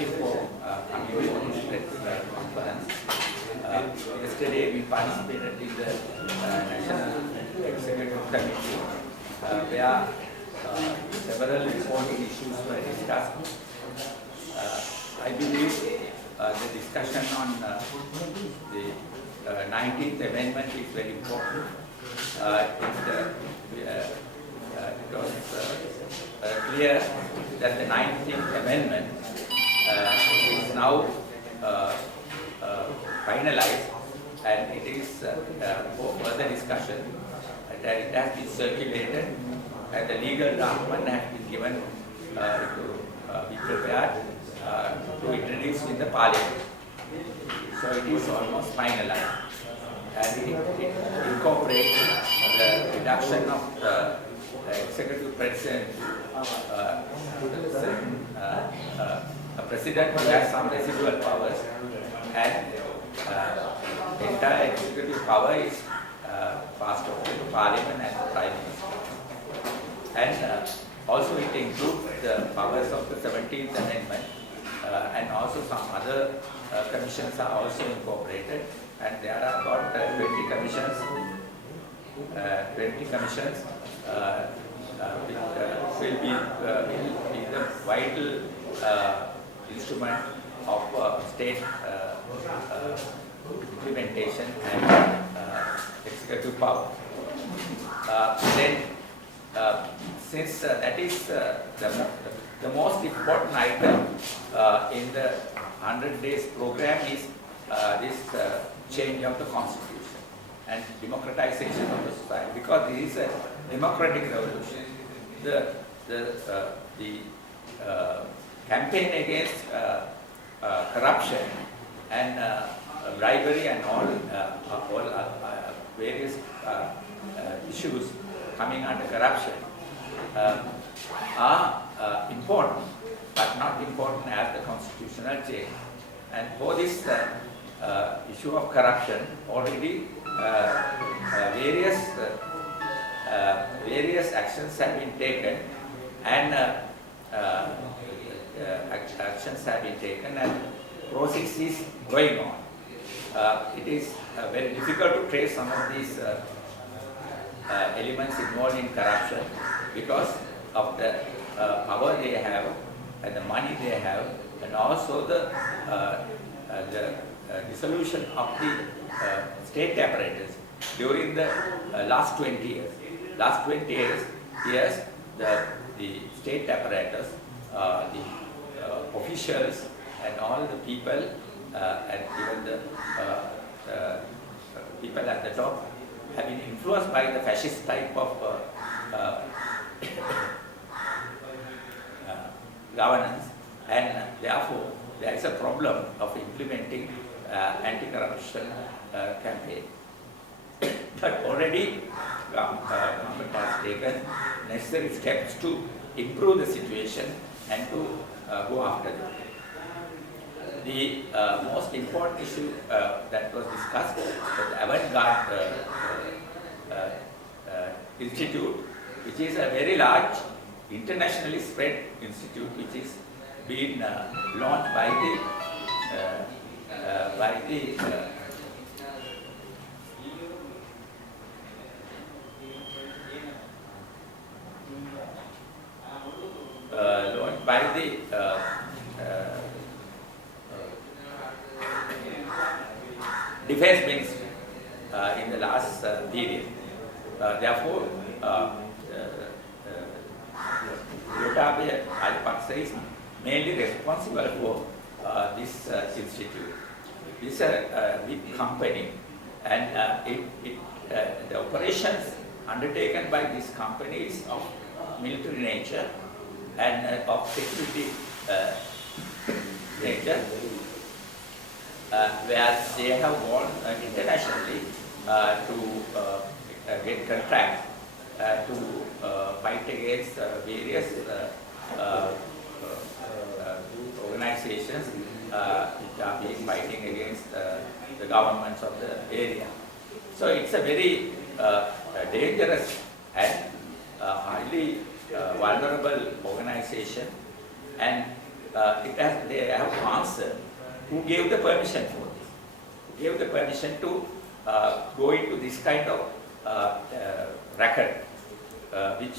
thank you for coming to this press conference. Yesterday we participated in the National Executive Committee where several important issues were discussed. I believe the discussion on the 19th Amendment is very important. It was clear that the 19th Amendment is now finalized, and it is for further discussion. It has been circulated, and the legal document has been given to be prepared to introduce in the Parliament. So it is almost finalized, and it incorporates the reduction of the executive president a president who has some residual powers, and the entire executive power is passed over to Parliament and the Prime Minister. And also it includes the powers of the 17th Amendment, and also some other commissions are also incorporated, and there are about 20 commissions. 20 commissions will be the vital instrument of state implementation and executive power. Since that is the most important item in the 100 days program is this change of the constitution and democratization of the society, because this is a democratic revolution. The campaign against corruption and bribery and all various issues coming under corruption are important, but not important as the constitutional change. And for this issue of corruption, already various actions have been taken, and process is going on. It is very difficult to trace some of these elements involved in corruption because of the power they have and the money they have, and also the dissolution of the state apparatus during the last 20 years. Last 20 years, the state apparatus, the officials, and all the people, and even the people at the top, have been influenced by the fascist type of governance, and therefore there is a problem of implementing anti-corruption campaign. But already government has taken necessary steps to improve the situation and to go after them. The most important issue that was discussed was the Avant-Garde Institute, which is a very large, internationally spread institute, which is being launched by the Defense Ministry in the last period. Therefore, Gotabaya Rajapaksa is mainly responsible for this institute. This is a big company, and the operations undertaken by this company is of military nature and of security nature, where they have gone internationally to get contracts to fight against various organizations which are being fighting against the governments of the area. So it's a very dangerous and highly vulnerable organization, and they have to answer who gave the permission for this, who gave the permission to go into this kind of racket, which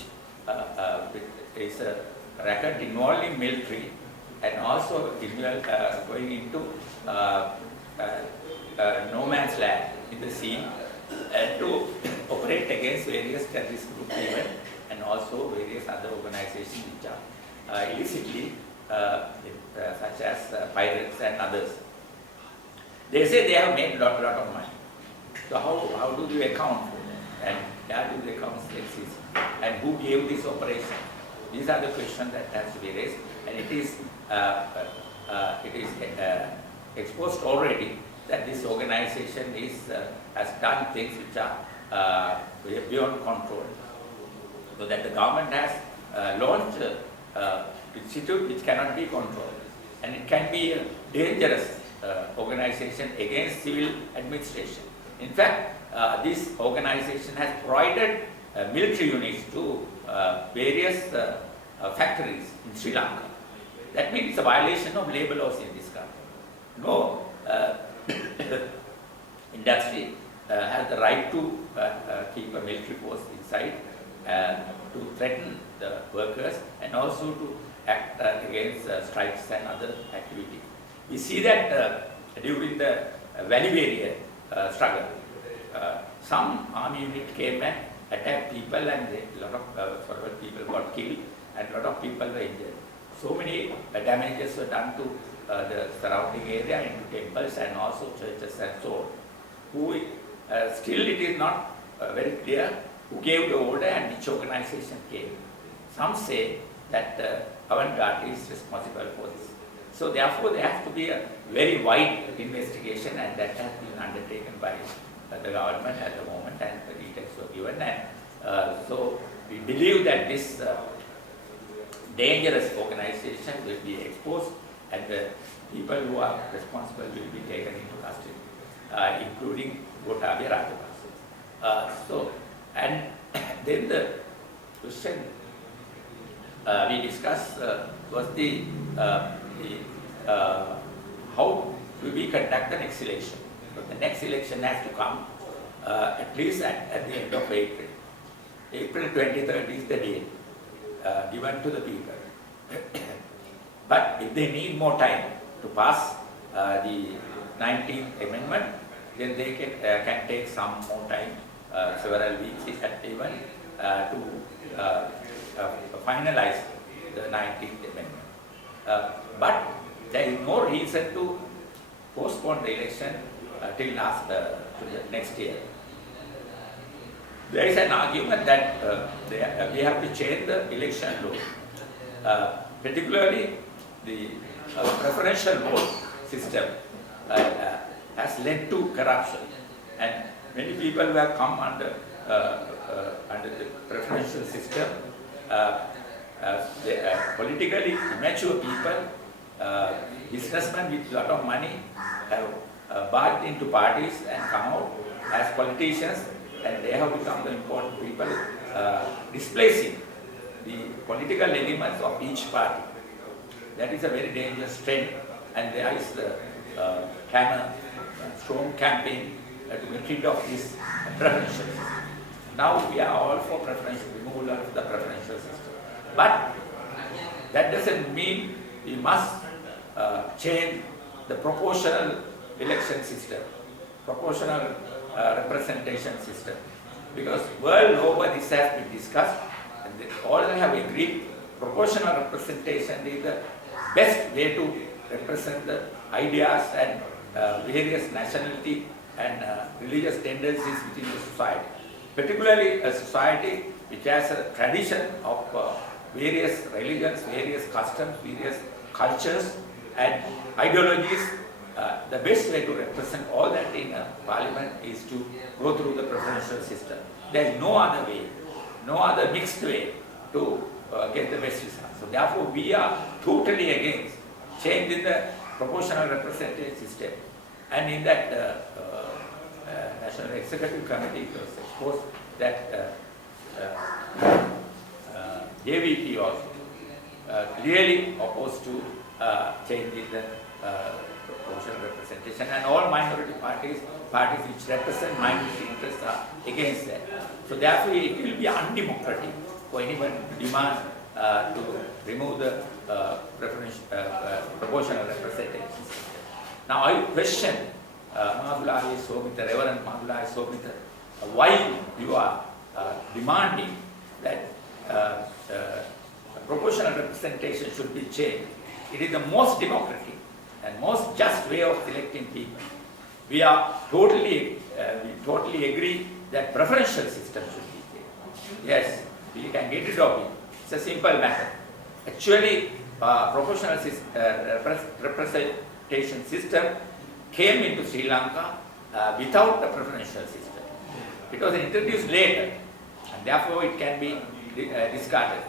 is a racket involving military and also going into no man's land in the sea and to operate against various terrorist groups even, and also various other organizations which are illicitly such as pirates and others. They say they have made a lot of money. So how do you account for that? And where do the accounts exist? And who gave this operation? These are the questions that has to be raised, and it is exposed already that this organization has done things which are beyond control. So that the government has launched institute which cannot be controlled, and it can be a dangerous organization against civil administration. In fact, this organization has provided military units to various factories in Sri Lanka. That means it's a violation of labor laws in this country. No industry has the right to keep a military force inside to threaten the workers and also to act against strikes and other activities. We see that during the Valley Barrier struggle, some army unit came and attacked people, and a lot of several people got killed and a lot of people were injured. So many damages were done to the surrounding area, into temples and also churches and so on. Still it is not very clear who gave the order and which organization came. Some say that avant-garde is responsible for this. So therefore there has to be a very wide investigation, and that has been undertaken by the government at the moment, and the details were given. And so we believe that this dangerous organization will be exposed, and the people who are responsible will be taken into custody, including Gotabaya Rajapaksa. And then the question we discussed was how will we conduct the next election. But the next election has to come at least at the end of April. April 23rd is the date given to the people. But if they need more time to pass the 19th amendment, then they can take some more time, several weeks even, to finalize the 19th amendment. But there is no reason to postpone the election till to the next year. There is an argument that we have to change the election law, particularly the preferential vote system has led to corruption, and many people who have come under the preferential system, politically immature people, businessmen with a lot of money have barged into parties and come out as politicians, and they have become the important people, displacing the political elements of each party. That is a very dangerous trend, and there is the strong campaign to get rid of this preferential system. Now we are all for removal of the preferential system. But that doesn't mean we must change the proportional election system, proportional representation system. Because world over this has been discussed, and they all have agreed proportional representation is the best way to represent the ideas and various nationality and religious tendencies within the society. Particularly a society which has a tradition of various religions, various customs, various cultures and ideologies. The best way to represent all that in a parliament is to go through the preferential system. There is no other way, no other mixed way to get the best result. So therefore we are totally against changing the proportional representative system. And in that National Executive Committee was exposed that JVP also clearly opposed to change in the proportional representation, and all minority parties which represent minority interests are against that. So therefore it will be undemocratic for anyone to demand to remove the proportional representation. Now I question Madhulai Somita, Reverend Madhulai Somita, why you are demanding that proportional representation should be changed. It is the most democratic and most just way of selecting people. We are totally agree that preferential system should be changed. Yes, we can get rid of it. It's a simple matter. Actually, proportional representation system came into Sri Lanka without the preferential system. It was introduced later, and therefore it can be discarded.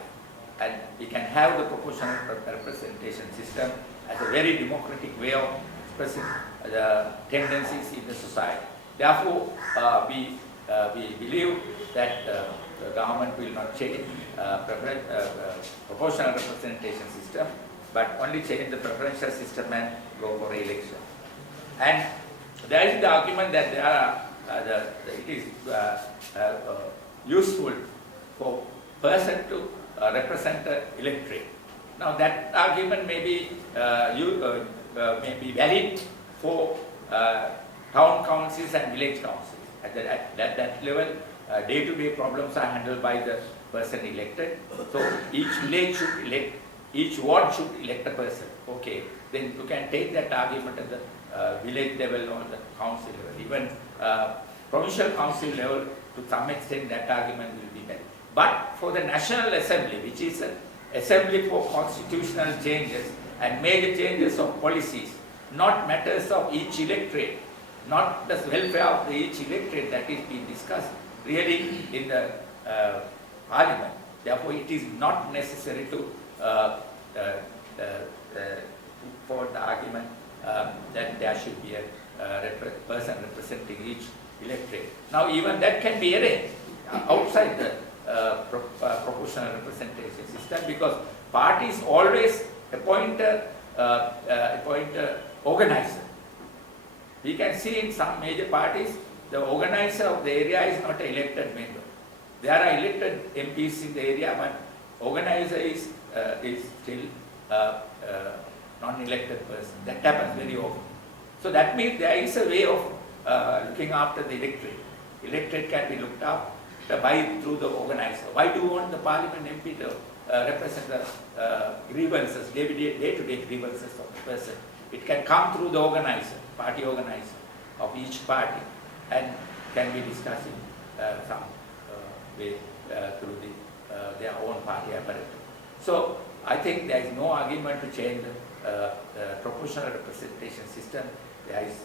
And we can have the proportional representation system as a very democratic way of expressing the tendencies in the society. Therefore, we believe that the government will not change proportional representation system, but only change the preferential system and go for election. And there is the argument that there are, it is useful for person to represent the electorate. Now that argument may be valid for town councils and village councils. At that level, day-to-day problems are handled by the person elected. So each village should elect, each ward should elect a person. Okay, then you can take that argument at the village level or the council level. Even provincial council level, to some extent, that argument will be valid. But for the National Assembly, which is an assembly for constitutional changes and major changes of policies, not matters of each electorate, not the welfare of each electorate that is being discussed really in the parliament. Therefore, it is not necessary to for the argument that there should be a person representing each electorate. Now, even that can be arranged outside the proportional representation system, because parties always appoint a organizer. We can see in some major parties, the organizer of the area is not an elected member. There are elected MPs in the area, but organizer is still non-elected person. That happens very often. So that means there is a way of looking after the electorate. Electorate can be looked after through the organizer. Why do you want the parliament MP to represent the grievances, day-to-day grievances of the person? It can come through the organizer, party organizer of each party, and can be discussed in some way through their own party apparatus. So I think there is no argument to change the proportional representation system. There is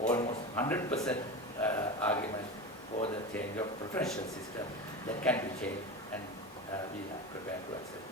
almost 100% argument for the change of preferential system that can be changed, and we are prepared to accept.